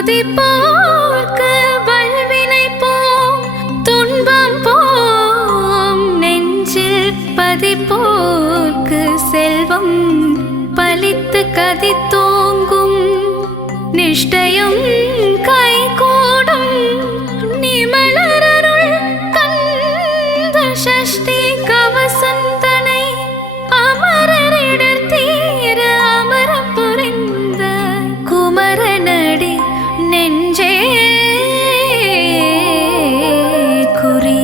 துதிப்போர்க்கு வல்வினை போம் துன்பம் போம் நெஞ்சில் பதிப்போர்க்கு செல்வம் பலித்து கதித்தோங்கும் நிஷ்டையும் கைகூடும் நிமலரருள் கந்த சஷ்டி கவசந்தனை அமரரிடர் தீர அமரம் புரிந்த குமரனடி நெஞ்சே குறி.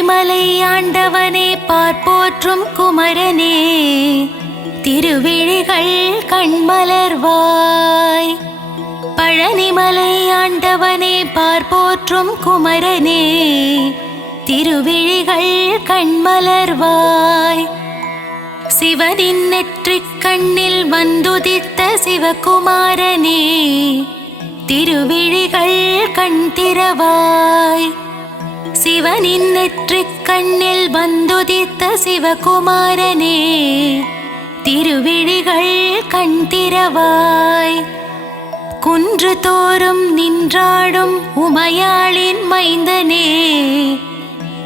பழனிமலை ஆண்டவனே பார்ப்போற்றும் குமரனே திருவிழிகள் கண்மலர்வாய். பழனிமலை ஆண்டவனே பார்ப்போற்றும் குமரனே திருவிழிகள் கண்மலர்வாய். சிவனின் நெற்றிக் கண்ணில் வந்துதித்த சிவகுமாரனே திருவிழிகள் கண் திறவாய். சிவனின் நெற்றிக் கண்ணில் வந்துதித்த சிவகுமாரனே திருவிழிகள் கண் திறவாய். குன்று தோறும் நின்றாடும் உமையாளின் மைந்தனே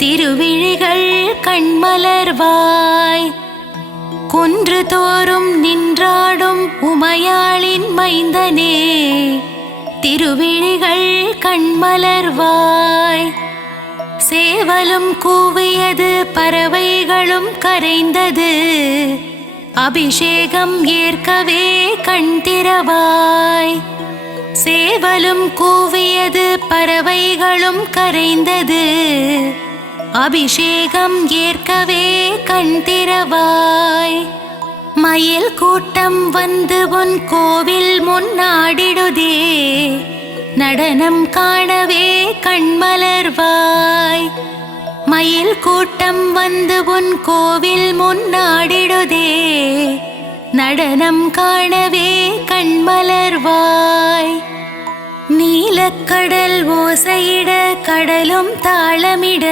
திருவிழிகள் கண்மலர்வாய். குன்று தோறும் நின்றாடும் உமையாளின் மைந்தனே திருவிழிகள் கண்மலர்வாய். சேவலும் கூவியது பறவைகளும் கரைந்தது அபிஷேகம் ஏற்கவே கண் திறவாய். சேவலும் கூவியது பறவைகளும் கரைந்தது அபிஷேகம் ஏற்கவே கண் திறவாய். மயில் கூட்டம் வந்து உன் கோவில் முன்னாடிடுதே நடனம் காணவே கண்மலர்வாய். மயில் கூட்டம் வந்து உன் கோவில் முன்னாடிடுதே நடனம் காணவே கண்மலர்வாய். நீலக்கடல் ஓசையிட கடலும் தாளமிட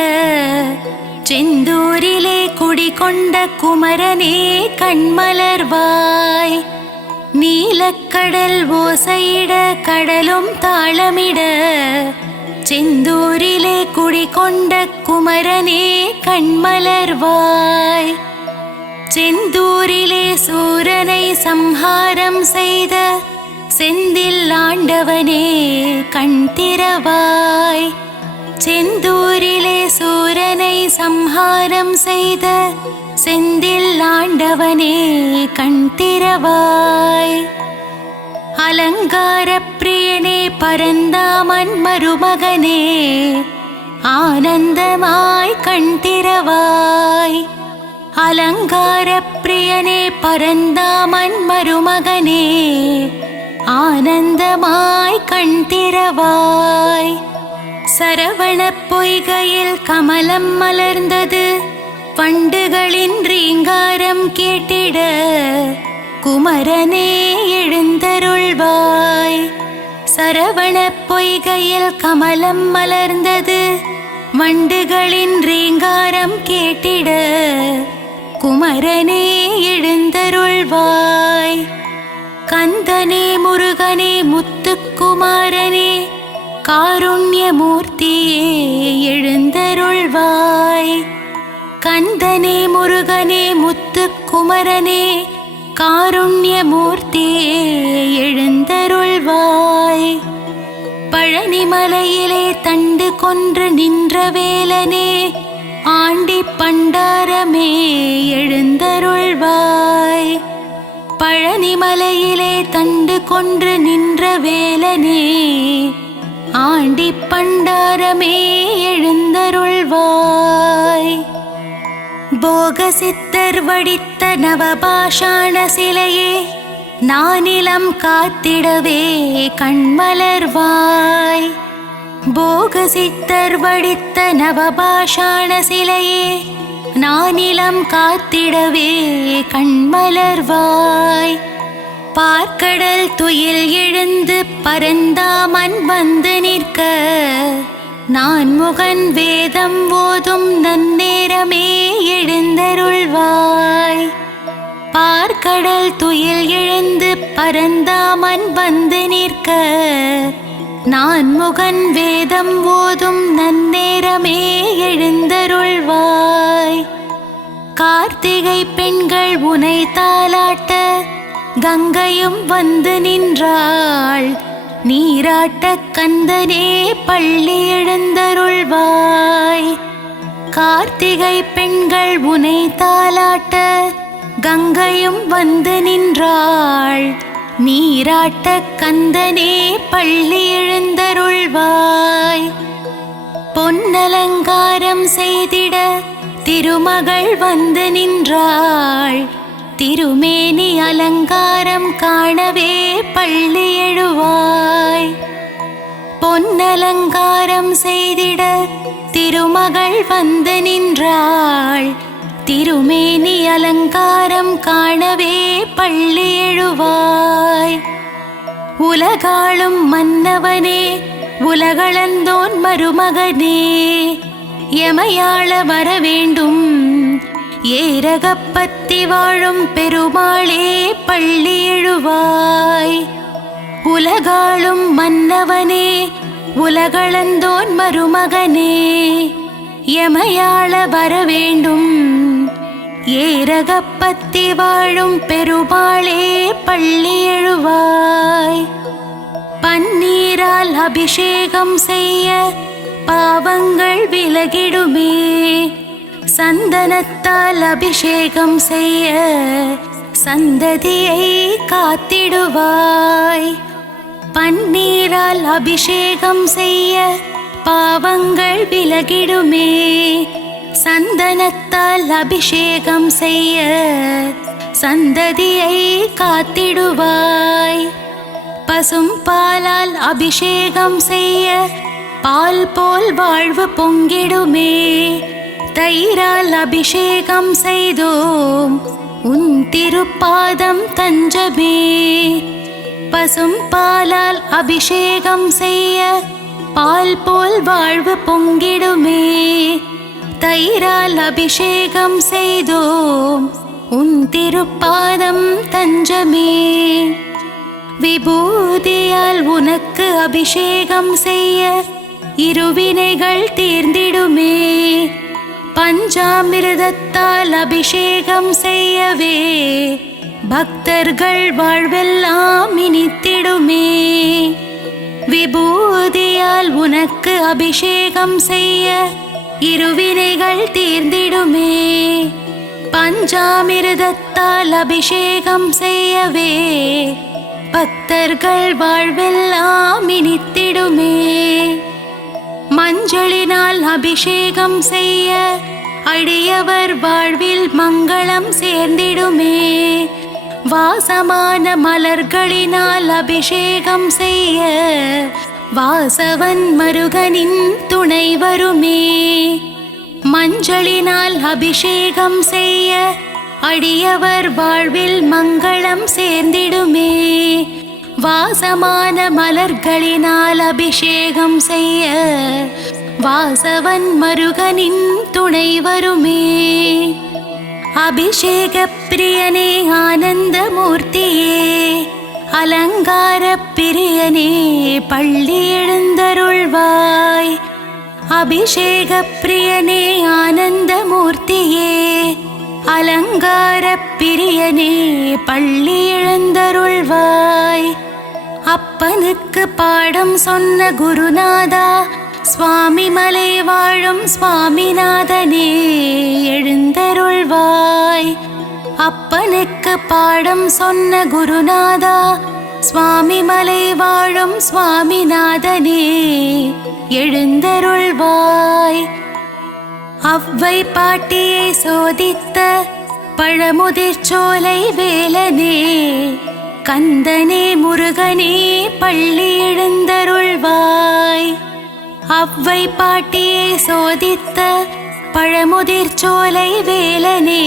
செந்தூரிலே குடிகொண்ட குமரனே கண்மலர்வாய். நீலக்கடல் ஓசையிட கடலும் தாளமிட செந்தூரிலே குடிகொண்ட குமரனே கண்மலர்வாய். செந்தூரிலே சூரனை சம்ஹாரம் செய்த செந்தில் ஆண்டவனே கண் திறவாய். செந்தூரிலே சூரனை சம்ஹாரம் செய்த செந்தில் ஆண்டவனே கண் திறவாய். அலங்கார பிரியனே பரந்தாமன் மருமகனே ஆனந்தமாய் கண் திறவாய். அலங்கார பிரியனே பரந்தாமன் மருமகனே ஆனந்தமாய் கண் திறவாய். சரவண பொய்கையில் கமலம் மலர்ந்தது வண்டுகளின் ரீங்காரம் கேட்டிட குமரனே எழுந்தருள்வாய். சரவண பொய்கையில் கமலம் மலர்ந்தது வண்டுகளின் ரீங்காரம் கேட்டிட குமரனே எழுந்தருள்வாய். கந்தனே முருகனே முத்துக்குமாரனே காருண்யமூர்த்தியே எழுந்தருள்வாய். கந்தனே முருகனே முத்துக்குமரனே காருண்யமூர்த்தியே எழுந்தருள்வாய். பழனிமலையிலே தண்டு கொன்று நின்ற வேலனே ஆண்டி பண்டாரமே எழுந்தருள்வாய். பழனிமலையிலே தண்டு கொன்று நின்ற வேலனே ஆண்டி பண்டாரமே எழுந்தருள்வாய். போகசித்தர் வடித்த நவபாஷாண சிலையே நானிலம் காத்திடவே கண்மலர்வாய். போகசித்தர் வடித்த நவபாஷாண சிலையே நானிலம் காத்திடவே கண்மலர்வாய். பார்க்கடல் துயில் எழுந்து பரந்தாமன் வந்து நிற்க நான் முகன் வேதம் ஓதும் நன்னேரமே எழுந்தருள்வாய். பார்க்கடல் துயில் எழுந்து பரந்தாமன் வந்து நிற்க நான் முகன் வேதம் ஓதும் நன்னேரமே எழுந்தருள்வாய். கார்த்திகை பெண்கள் உனை தாலாட்ட கங்கையும் வந்து நின்றாள் நீராட்ட கந்தனே பள்ளி எழுந்தருள்வாய். கார்த்திகை பெண்கள் உனை தாலாட்ட கங்கையும் வந்து நின்றாள் நீராட்ட கந்தனே பள்ளி எழுந்தருள்வாய். பொன்னலங்காரம் செய்திட திருமகள் வந்து நின்றாள். திருமேனி அலங்காரம் காணவே பள்ளி எழுவாய். பொன்னலங்காரம் செய்திட திருமகள் வந்து நின்றாள். திருமேனி அலங்காரம் காணவே பள்ளி எழுவாய். உலகாளும் மன்னவனே, உலகளந்தோன் மருமகனே, எமையாள வரவேண்டும். ஏரகப்பத்தி வாழும் பெருமாளே பள்ளி எழுவாய். உலகாளும் மன்னவனே, உலகளந்தோன் மருமகனே, எமையாள வரவேண்டும். ஏரகப்பத்தி வாழும் பெருமாளே பள்ளி எழுவாய். பன்னீரால் அபிஷேகம் செய்ய பாவங்கள் விலகிடுமே. சந்தனத்தால் அபிஷேகம் செய்ய சந்ததியை காத்திடுவாய். பன்னீரால் அபிஷேகம் செய்ய பாவங்கள் விலகிடுமே. சந்தனத்தால் அபிஷேகம் செய்ய சந்ததியை காத்திடுவாய். பசும் பாலால் அபிஷேகம் செய்ய பால் போல் வாழ்வு பொங்கிடுமே. தயிரால் அபிஷேகம் செய்தோம் உன் திருப்பாதம் தஞ்சமே. பசும் பாலால் அபிஷேகம் செய்ய பால் போல் வாழ்வு பொங்கிடுமே. தயிரால் அபிஷேகம் செய்தோம் உன் திருப்பாதம் தஞ்சமே. விபூதியால் உனக்கு அபிஷேகம் செய்ய இருவினைகள் தீர்ந்திடுமே. பஞ்சாமிர்தத்தால் அபிஷேகம் செய்யவே பக்தர்கள் வாழ்வெல்லாம் இனித்திடுமே. விபூதியால் உனக்கு அபிஷேகம் செய்ய இருவினைகள் தீர்ந்திடுமே. பஞ்சாமிர்தத்தால் அபிஷேகம் செய்யவே பக்தர்கள் வாழ்வெல்லாம் இனித்திடுமே. மஞ்சளினால் அபிஷேகம் செய்ய அடியவர் வாழ்வில் மங்களம் சேர்ந்திடுமே. வாசமான மலர்களினால் அபிஷேகம் செய்ய வாசவன் மருகனின் துணை வருமே. மஞ்சளினால் அபிஷேகம் செய்ய அடியவர் வாழ்வில் மங்களம் சேர்ந்திடுமே. வாசமான மலர்களினால் அபிஷேகம் செய்ய வாசவன் மருகனின் துணை வருமே. அபிஷேக பிரியனே ஆனந்த மூர்த்தியே, அலங்கார பிரியனே பள்ளி எழுந்தருள்வாய். அபிஷேக பிரியனே ஆனந்த மூர்த்தியே, அலங்கார பிரியனே பள்ளி எழுந்தருள்வாய். அப்பனுக்கு பாடம் சொன்ன குருநாதா, சுவாமி மலை வாழும் சுவாமிநாதனே எழுந்தருள்வாய். அப்பனுக்கு பாடம் சொன்ன குருநாதா, சுவாமி மலை வாழும் சுவாமிநாதனே எழுந்தருள்வாய். அவ்வை பாட்டியை சோதித்த பழமுதிர்ச்சோலை வேலனே, கந்தனே முருகனே பள்ளி எழுந்தருள்வாய். அவ்வை பாட்டியை சோதித்த பழமுதிர்ச்சோலை வேலனே,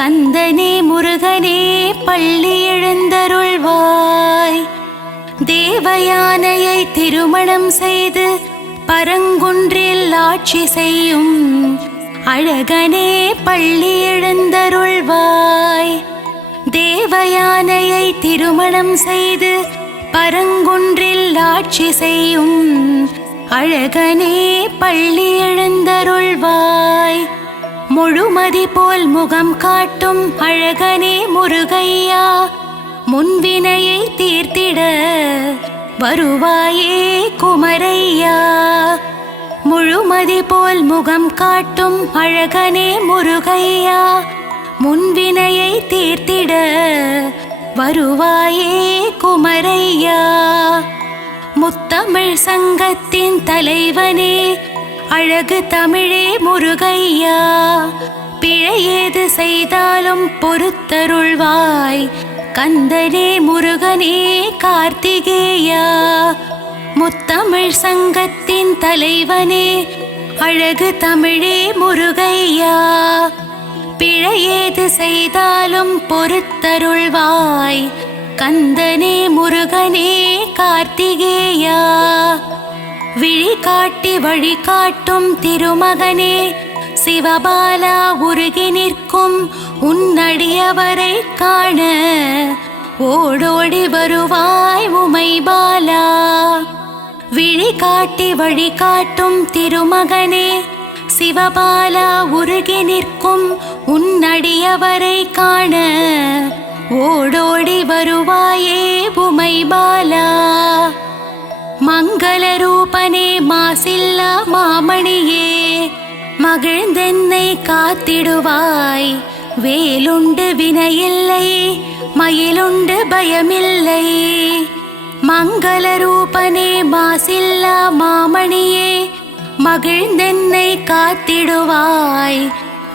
கந்தனே முருகனே பள்ளி எழுந்தருள்வாய். தேவயானையை திருமணம் செய்து பரங்குன்றில் ஆட்சி செய்யும் அழகனே பள்ளி எழுந்தருள்வாய். தேவயானையை திருமணம் செய்து பரங்குன்றில் ஆட்சி செய்யும் அழகனே பள்ளி எழுந்தருள்வாய். முழுமதி போல் முகம் காட்டும் அழகனே முருகையா, முன்வினையை தீர்த்திட வருவாயே குமரையா. முழுமதி போல் முகம் காட்டும் அழகனே முருகையா, முன்வினையை தீர்த்திட வருவாயே குமரையா. முத்தமிழ் சங்கத்தின் தலைவனே, அழகு தமிழே முருகையா, பிழையேது செய்தாலும் பொறுத்தருள்வாய் கந்தனே முருகனே கார்த்திகேயா. முத்தமிழ் சங்கத்தின் தலைவனே அழகு தமிழே முருகையா, பிழையேது செய்தாலும் பொறுத்தருள்வாய் கந்தனே முருகனே கார்த்திகேயா. விழி காட்டி வழிகாட்டும் திருமகனே சிவபாலா, உருகி நிற்கும் உன்னடியவரை காண ஓடோடி வருவாய் உமைபாலா. விழி காட்டி வழிகாட்டும் திருமகனே சிவபாலா, உருகி நிற்கும் உன்னடியவரை காண ஓடோடி வருவாயே உமைபாலா. மங்கள ரூபனே மாசில்லா மாமணியே, மகிழ்ந்தென்னை காத்திடுவாய் வேலுண்டு வினையில்லை மயிலுண்டு பயமில்லை. மங்கள ரூபனே மாசில்லா மாமணியே, மகிழ்ந்தென்னை காத்திடுவாய்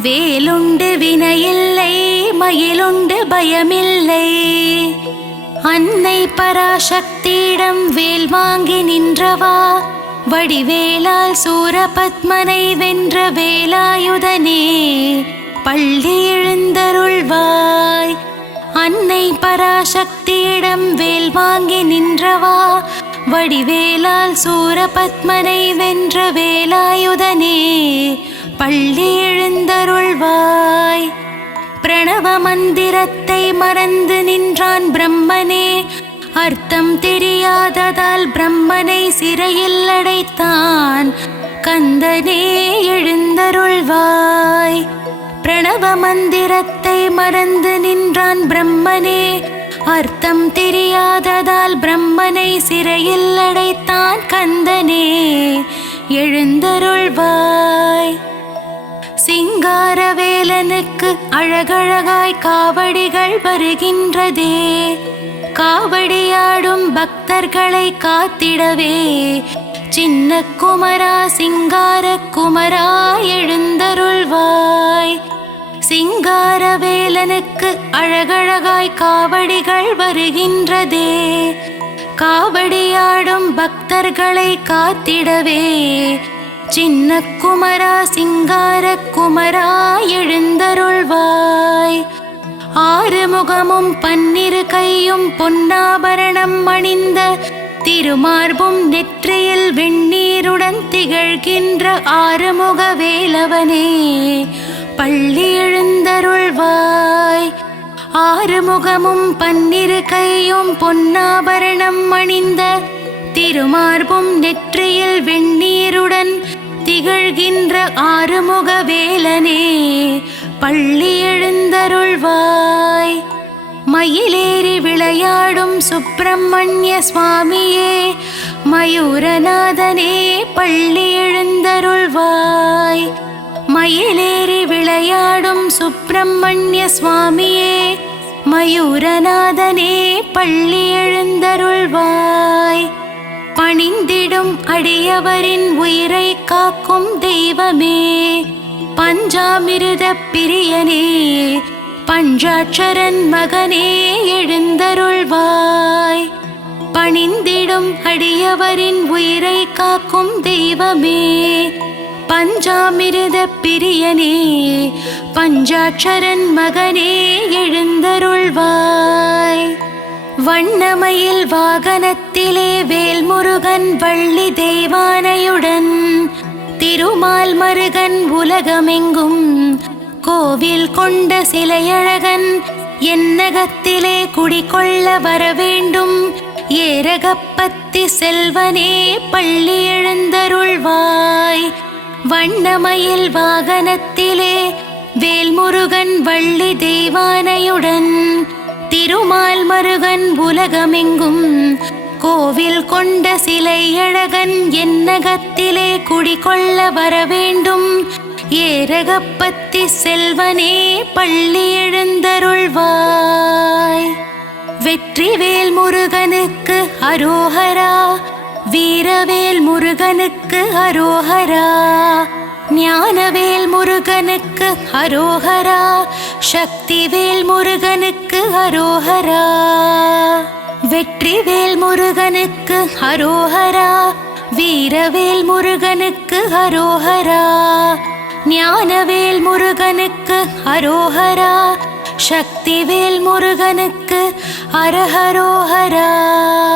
வேலுண்டு வினையில்லை மயிலுண்டு பயமில்லை. அன்னை பராசக்தியிடம் வேல் வாங்கி நின்றவா, வடிவேலால் சூரபத்மனை வென்ற வேலாயுதனே பள்ளி எழுந்தருள்வாய். அன்னை பராசக்தியிடம் வேல் வாங்கி நின்றவா, வடிவேலால் சூரபத்மனை வென்ற வேலாயுதனே பள்ளி எழுந்தருள்வாய். பிரணவ மந்திரத்தை மறந்து நின்றான் பிரம்மனே, அர்த்தம் தெரியாததால் பிரம்மனை சிறையில் அடைத்தான் கந்தனே எழுந்தருள்வாய். பிரணவ மந்திரத்தை மறந்து நின்றான் பிரம்மனே, அர்த்தம் தெரியாததால் பிரம்மனை சிறையில் அடைத்தான் கந்தனே எழுந்தருள்வாய். சிங்காரவேலனுக்கு அழகழகாய் காவடிகள் வருகின்றதே, காவடியாடும் பக்தர்களை காத்திடவே சின்ன குமரா சிங்கார குமரா எழுந்தருள்வாய். சிங்காரவேலனுக்கு அழகழகாய் காவடிகள் வருகின்றதே, காவடியாடும் பக்தர்களை காத்திடவே சின்ன குமரா சிங்கார குமரா எழுந்தருள்வாய். ஆறுமுகமும் பன்னிரு கையும் பொன்னாபரணம் அணிந்த திருமார்பும் நெற்றியில் வெண்ணீருடன் திகழ்கின்ற ஆறுமுக வேலவனே பள்ளி எழுந்தருள்வாய். ஆறுமுகமும் பன்னிரு கையும் பொன்னாபரணம் அணிந்த திருமார்பும் நெற்றியில் வெண்ணீருடன் திகழ்கின்ற ஆறுமுக வேலனே பள்ளி எழுந்தருள்வாய். மயிலேறி விளையாடும் சுப்பிரமணிய சுவாமியே மயூரநாதனே பள்ளி எழுந்தருள்வாய். மயிலேறி விளையாடும் சுப்பிரமணிய சுவாமியே மயூரநாதனே பள்ளி எழுந்தருள்வாய். பணிந்திடும் அடியவரின் உயிரை காக்கும் தெய்வமே பஞ்சாமிருத பிரியனே பஞ்சாட்சரன் மகனே எழுந்தருள்வாய். பணிந்திடும் அடியவரின் உயிரை காக்கும் தெய்வமே பஞ்சாமிருத பிரியனே பஞ்சாட்சரன் மகனே எழுந்தருள்வாய். வண்ணமயில் வாகனத்திலே வேல்முருகன் வள்ளி தெய்வானையுடன் திருமால் மருகன் உலகமெங்கும் கோவில் கொண்ட சிலையழகன் என்னகத்திலே குடிகொள்ள வரவேண்டும் ஏரகப்பத்தி செல்வனே பள்ளி எழுந்தருள்வாய். வண்ணமயில் வாகனத்திலே வேல்முருகன் வள்ளி தெய்வானையுடன் திருமால் மருகன் உலகமெங்கும் கோவில் கொண்ட சிலையழகன் என்னகத்திலே குடிகொள்ள வரவேண்டும் ஏரகப்பத்தி செல்வனே பள்ளி எழுந்தருள்வாய். வெற்றிவேல் முருகனுக்கு அரோஹரா, வீரவேல் முருகனுக்கு அரோஹரா. ஞானவேல் முருகனுக்கு அரோஹரா. சக்திவேல் முருகனுக்கு அரோஹரா. வெற்றிவேல் முருகனுக்கு அரோஹரா. வீரவேல் முருகனுக்கு அரோஹரா. ஞானவேல் முருகனுக்கு அரோஹரா. சக்திவேல் முருகனுக்கு அரஹரோஹரா.